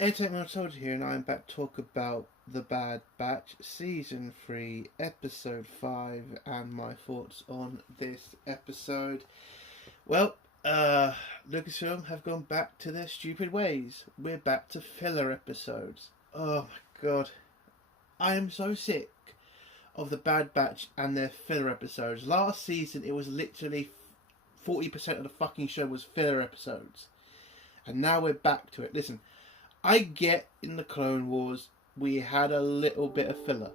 Entertainment Soldier here, and I'm back to talk about The Bad Batch, Season 3, Episode 5, and my thoughts on this episode. Well, Lucasfilm have gone back to their stupid ways. We're back to filler episodes. Oh my god. I am so sick of The Bad Batch and their filler episodes. Last season, it was literally 40% of the fucking show was filler episodes. And now we're back to it. Listen, I get in the Clone Wars we had a little bit of filler.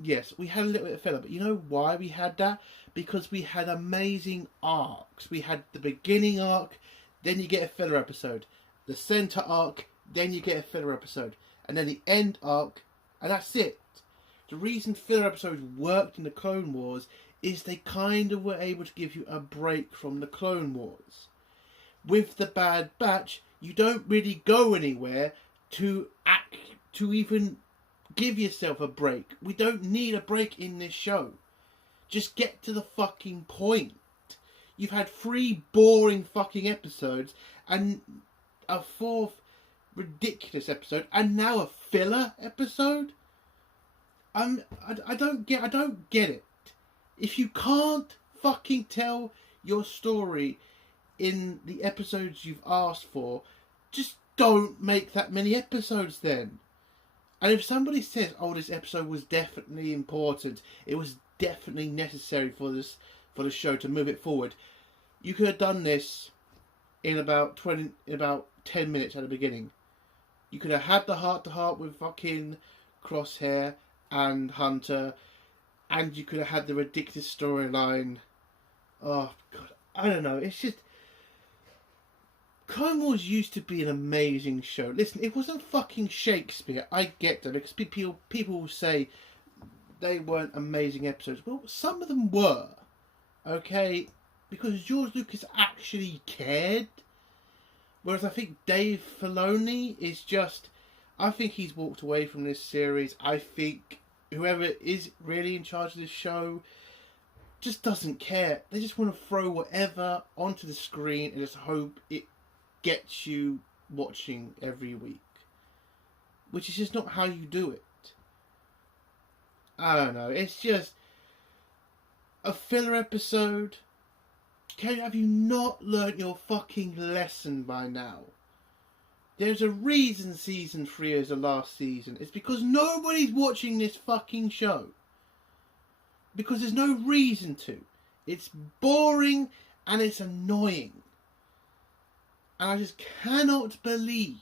Yes, we had a little bit of filler, but you know why we had that? Because we had amazing arcs. We had the beginning arc, then you get a filler episode. The center arc, then you get a filler episode. And then the end arc, and that's it. The reason filler episodes worked in the Clone Wars is they kind of were able to give you a break from the Clone Wars. With the Bad Batch, you don't really go anywhere to even give yourself a break. We don't need a break in this show. Just get to the fucking point. You've had 3 boring fucking episodes and a 4th ridiculous episode and now a filler episode. I don't get it. If you can't fucking tell your story in the episodes you've asked for, just don't make that many episodes then. And if somebody says, oh, this episode was definitely important, it was definitely necessary for the show to move it forward, you could have done this in about 10 minutes at the beginning. You could have had the heart-to-heart with fucking Crosshair and Hunter, and you could have had the ridiculous storyline. Oh, God, I don't know, it's just... Clone Wars used to be an amazing show. Listen, it wasn't fucking Shakespeare. I get that, because people will say they weren't amazing episodes. Well, some of them were, okay? Because George Lucas actually cared. Whereas I think Dave Filoni is just... I think he's walked away from this series. I think whoever is really in charge of this show just doesn't care. They just want to throw whatever onto the screen and just hope it gets you watching every week, which is just not how you do it. I don't know, it's just a filler episode. Have you not learnt your fucking lesson by now? There's a reason season 3 is the last season. It's because nobody's watching this fucking show. Because there's no reason to. It's boring and it's annoying. And I just cannot believe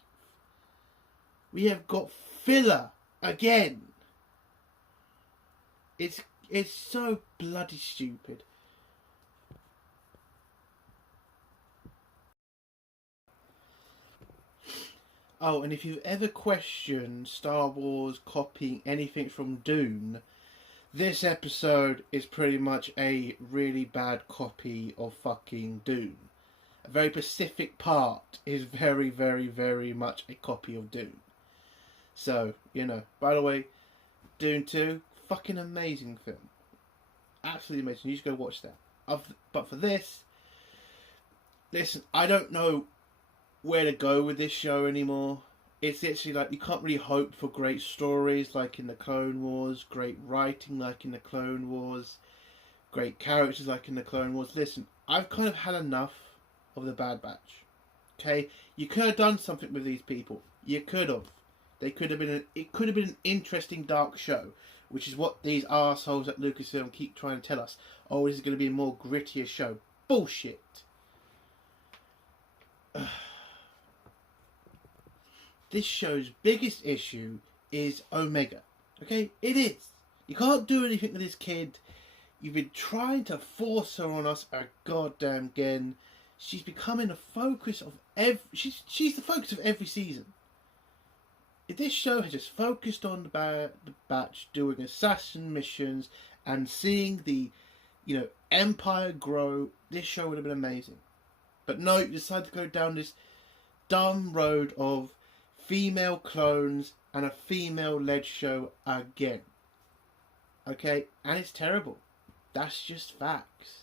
we have got filler again. It's so bloody stupid. Oh, and if you've ever questioned Star Wars copying anything from Dune, this episode is pretty much a really bad copy of fucking Dune. A very specific part is very, very, very much a copy of Dune. So, you know, by the way, Dune 2, fucking amazing film. Absolutely amazing. You just go watch that. But for this, listen, I don't know where to go with this show anymore. It's literally like you can't really hope for great stories like in the Clone Wars, great writing like in the Clone Wars, great characters like in the Clone Wars. Listen, I've kind of had enough of the Bad Batch. Okay, you could have done something with these people. You could have. It could have been an interesting dark show, which is what these arseholes at Lucasfilm keep trying to tell us. Oh, this is going to be a more grittier show. Bullshit. This show's biggest issue is Omega. Okay, it is. You can't do anything with this kid. You've been trying to force her on us a goddamn again. She's becoming the focus of she's the focus of every season. If this show had just focused on the Batch doing assassin missions and seeing the, Empire grow, this show would have been amazing. But no, you decided to go down this dumb road of female clones and a female-led show again. Okay, and it's terrible. That's just facts.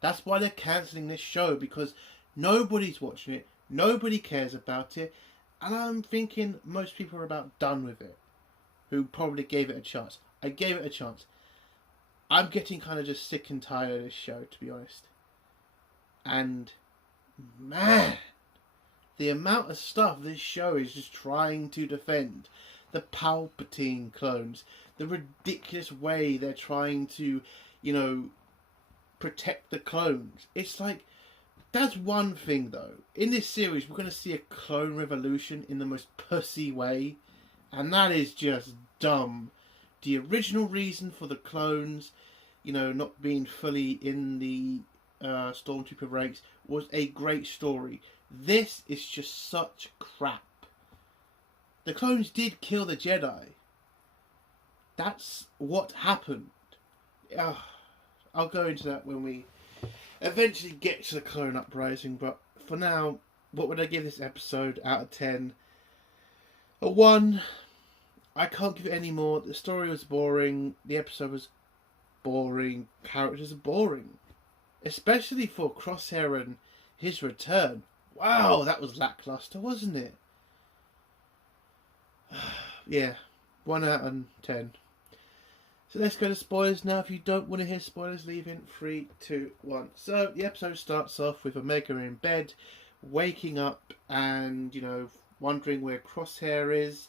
That's why they're cancelling this show, because nobody's watching it, nobody cares about it, And I'm thinking most people are about done with it, who probably gave it a chance. I gave it a chance. I'm getting kind of just sick and tired of this show, to be honest. And, man, the amount of stuff this show is just trying to defend. The Palpatine clones, the ridiculous way they're trying to, protect the clones. It's like, that's one thing though. In this series, we're going to see a clone revolution in the most pussy way, and that is just dumb. The original reason for the clones, not being fully in the Stormtrooper ranks was a great story. This is just such crap. The clones did kill the Jedi. That's what happened. I'll go into that when we eventually get to the clone uprising, but for now, what would I give this episode out of 10? A 1. I can't give it any more. The story was boring. The episode was boring. Characters are boring. Especially for Crosshair and his return. Wow, that was lackluster, wasn't it? Yeah, 1 out of 10. So let's go to spoilers now. If you don't want to hear spoilers, leave in 3, 2, 1. So the episode starts off with Omega in bed, waking up and, wondering where Crosshair is.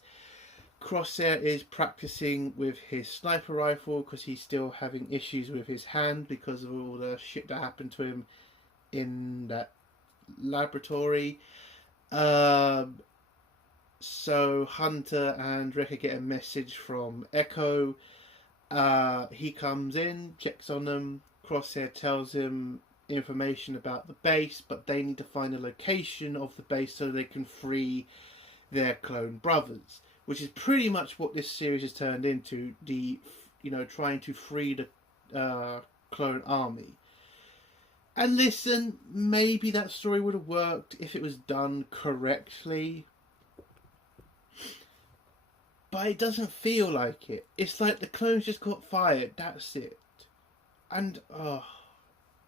Crosshair is practicing with his sniper rifle because he's still having issues with his hand because of all the shit that happened to him in that laboratory. So Hunter and Wrecker get a message from Echo. He comes in, checks on them. Crosshair tells him information about the base, but they need to find a location of the base so they can free their clone brothers, which is pretty much what this series has turned into. Trying to free the clone army. And listen, maybe that story would have worked if it was done correctly. But it doesn't feel like it. It's like the clones just got fired. That's it. And,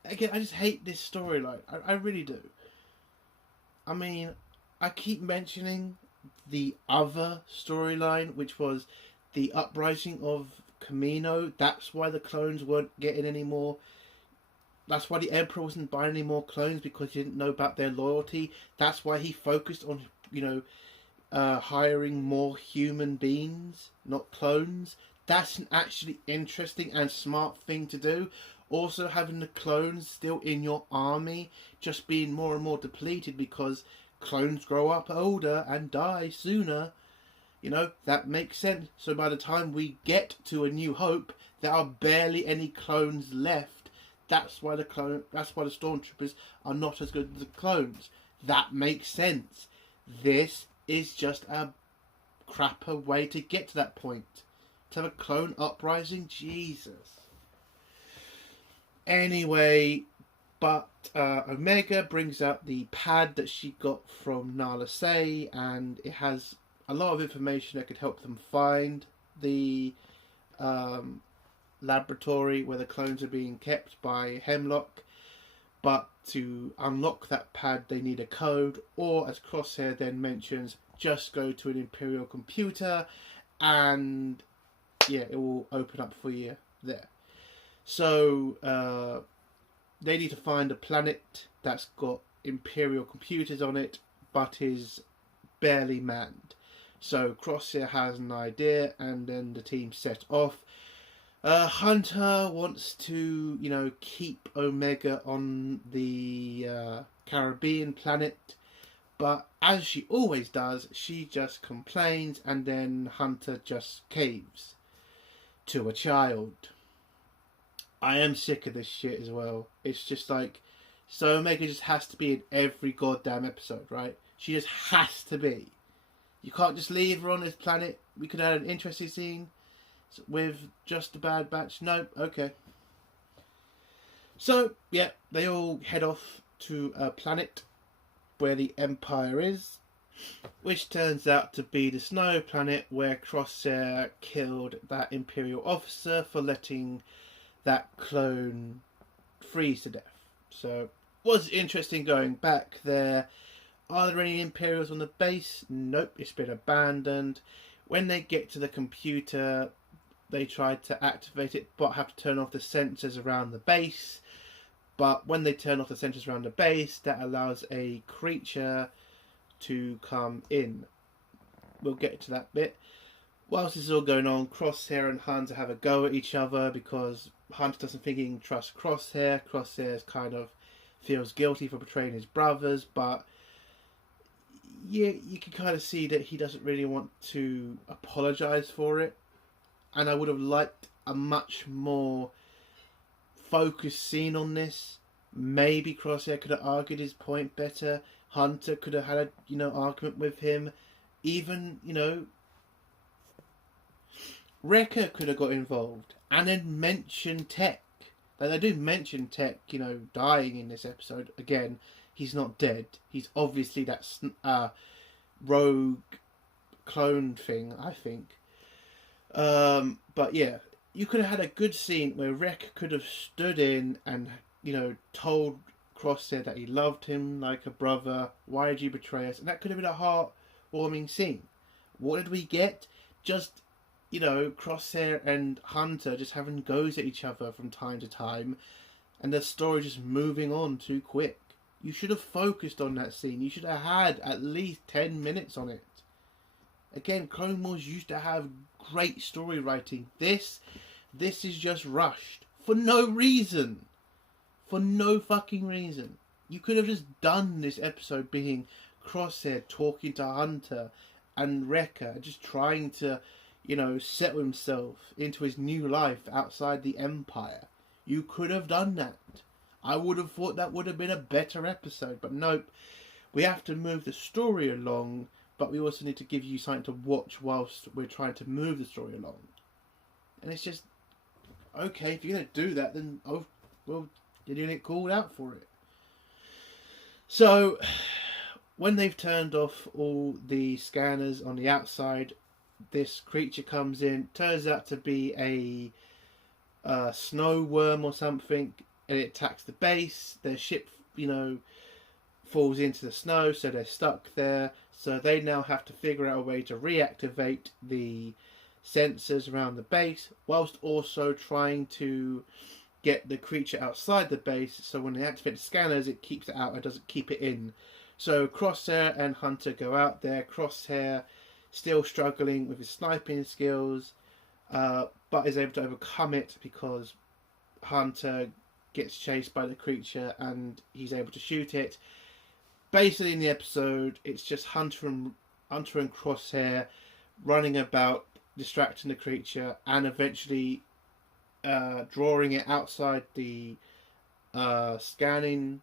again, I just hate this storyline. I really do. I mean, I keep mentioning the other storyline, which was the uprising of Kamino. That's why the clones weren't getting any more. That's why the Emperor wasn't buying any more clones, because he didn't know about their loyalty. That's why he focused on, hiring more human beings, not clones. That's an actually interesting and smart thing to do. Also, having the clones still in your army just being more and more depleted because clones grow up older and die sooner. That makes sense. So by the time we get to A New Hope, there are barely any clones left. That's why the Stormtroopers are not as good as the clones. That makes sense. This is just a crapper way to get to that point. To have a clone uprising? Jesus. Anyway, but Omega brings out the pad that she got from Nala Se, and it has a lot of information that could help them find the laboratory where the clones are being kept by Hemlock. But to unlock that pad, they need a code, or as Crosshair then mentions, just go to an Imperial computer and it will open up for you there. So they need to find a planet that's got Imperial computers on it, but is barely manned. So Crosshair has an idea, and then the team set off. Hunter wants to, keep Omega on the Caribbean planet, but as she always does, she just complains, and then Hunter just caves to a child. I am sick of this shit as well. It's just like, so Omega just has to be in every goddamn episode, right? She just has to be. You can't just leave her on this planet. We could have an interesting scene with just a Bad Batch. No, okay. So, they all head off to a planet where the Empire is, which turns out to be the Snow planet where Crosshair killed that Imperial officer for letting that clone freeze to death. So, was interesting going back there. Are there any Imperials on the base? Nope, it's been abandoned. When they get to the computer, they try to activate it, but have to turn off the sensors around the base. But when they turn off the sensors around the base, that allows a creature to come in. We'll get to that bit. Whilst this is all going on, Crosshair and Hunter have a go at each other because Hunter doesn't think he can trust Crosshair. Crosshair kind of feels guilty for betraying his brothers, but yeah, you can kind of see that he doesn't really want to apologise for it. And I would have liked a much more focused scene on this. Maybe Crosshair could have argued his point better. Hunter could have had a argument with him. Even Wrecker could have got involved and then mentioned Tech. They do mention Tech, dying in this episode. Again, he's not dead. He's obviously that rogue clone thing, I think. But yeah, you could have had a good scene where Wrecker could have stood in and, told Crosshair that he loved him like a brother. Why did you betray us? And that could have been a heartwarming scene. What did we get? Just Crosshair and Hunter just having goes at each other from time to time, and the story just moving on too quick. You should have focused on that scene. You should have had at least 10 minutes on it. Again, Clone Wars used to have great story writing. This is just rushed for no reason. For no fucking reason. You could have just done this episode being Crosshair talking to Hunter and Wrecker, just trying to settle himself into his new life outside the Empire. You could have done that. I would have thought that would have been a better episode, but nope. We have to move the story along, but we also need to give you something to watch whilst we're trying to move the story along. And it's just, okay, if you're going to do that, then, you're going to get called out for it. So, when they've turned off all the scanners on the outside, this creature comes in, turns out to be a snow worm or something, and it attacks the base. Their ship, falls into the snow, so they're stuck there. So they now have to figure out a way to reactivate the sensors around the base, whilst also trying to get the creature outside the base, so when they activate the scanners, it keeps it out and doesn't keep it in. So Crosshair and Hunter go out there. Crosshair still struggling with his sniping skills, but is able to overcome it because Hunter gets chased by the creature and he's able to shoot it. Basically in the episode, it's just Hunter and Crosshair running about, distracting the creature, and eventually drawing it outside the scanning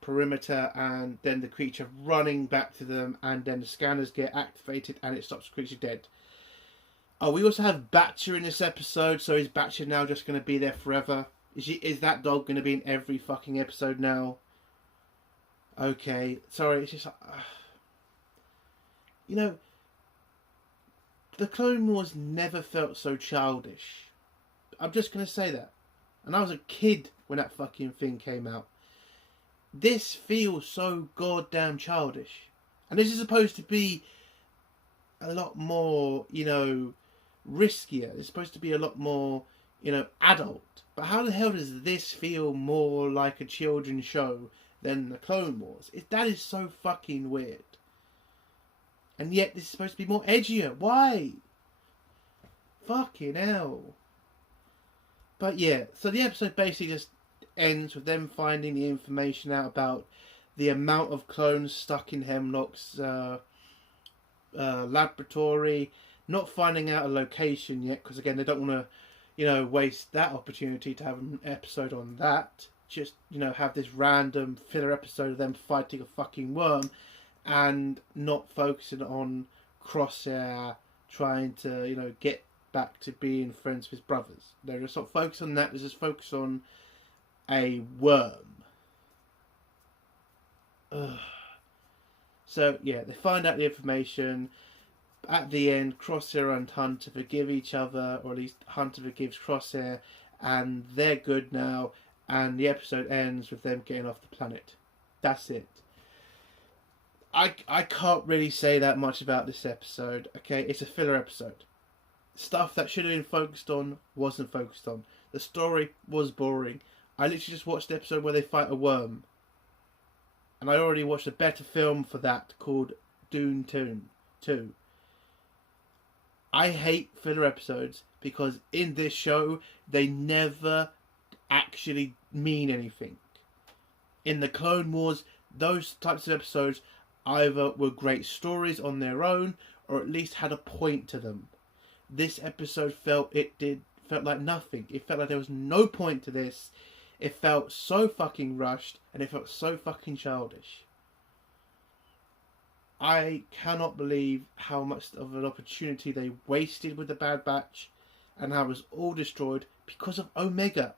perimeter, and then the creature running back to them, and then the scanners get activated and it stops the creature dead. We also have Batcher in this episode, so is Batcher now just going to be there forever? Is that dog going to be in every fucking episode now? Okay, sorry, it's just... the Clone Wars never felt so childish. I'm just going to say that. And I was a kid when that fucking thing came out. This feels so goddamn childish. And this is supposed to be a lot more, riskier. It's supposed to be a lot more, adult. But how the hell does this feel more like a children's show than the Clone Wars? That is so fucking weird. And yet this is supposed to be more edgier. Why? Fucking hell. But yeah, so the episode basically just ends with them finding the information out about the amount of clones stuck in Hemlock's laboratory. Not finding out a location yet, because again, they don't want to, waste that opportunity to have an episode on that. Just, have this random filler episode of them fighting a fucking worm and not focusing on Crosshair trying to, get back to being friends with his brothers. They're just not focused on that, they're just focused on a worm. Ugh. So, yeah, they find out the information. At the end, Crosshair and Hunter forgive each other, or at least Hunter forgives Crosshair, and they're good now, and the episode ends with them getting off the planet. That's it. I can't really say that much about this episode. Okay, it's a filler episode. Stuff that should have been focused on wasn't focused on. The story was boring. I literally just watched the episode where they fight a worm. And I already watched a better film for that called Dune 2. I hate filler episodes because in this show they never actually mean anything. In the Clone Wars, those types of episodes either were great stories on their own or at least had a point to them. This episode felt like nothing. It felt like there was no point to this. It felt so fucking rushed and it felt so fucking childish. I cannot believe how much of an opportunity they wasted with the Bad Batch and how it was all destroyed because of Omega.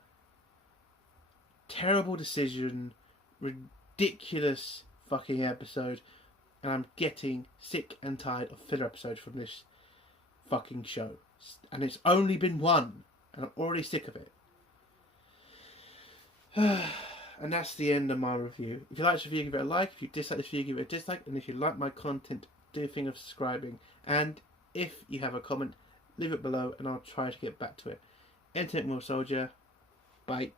Terrible decision, ridiculous fucking episode, and I'm getting sick and tired of filler episodes from this fucking show. And it's only been one, and I'm already sick of it. And that's the end of my review. If you like this review, give it a like. If you dislike this review, give it a dislike. And if you like my content, do a thing of subscribing. And if you have a comment, leave it below and I'll try to get back to it. Internet More Soldier. Bye.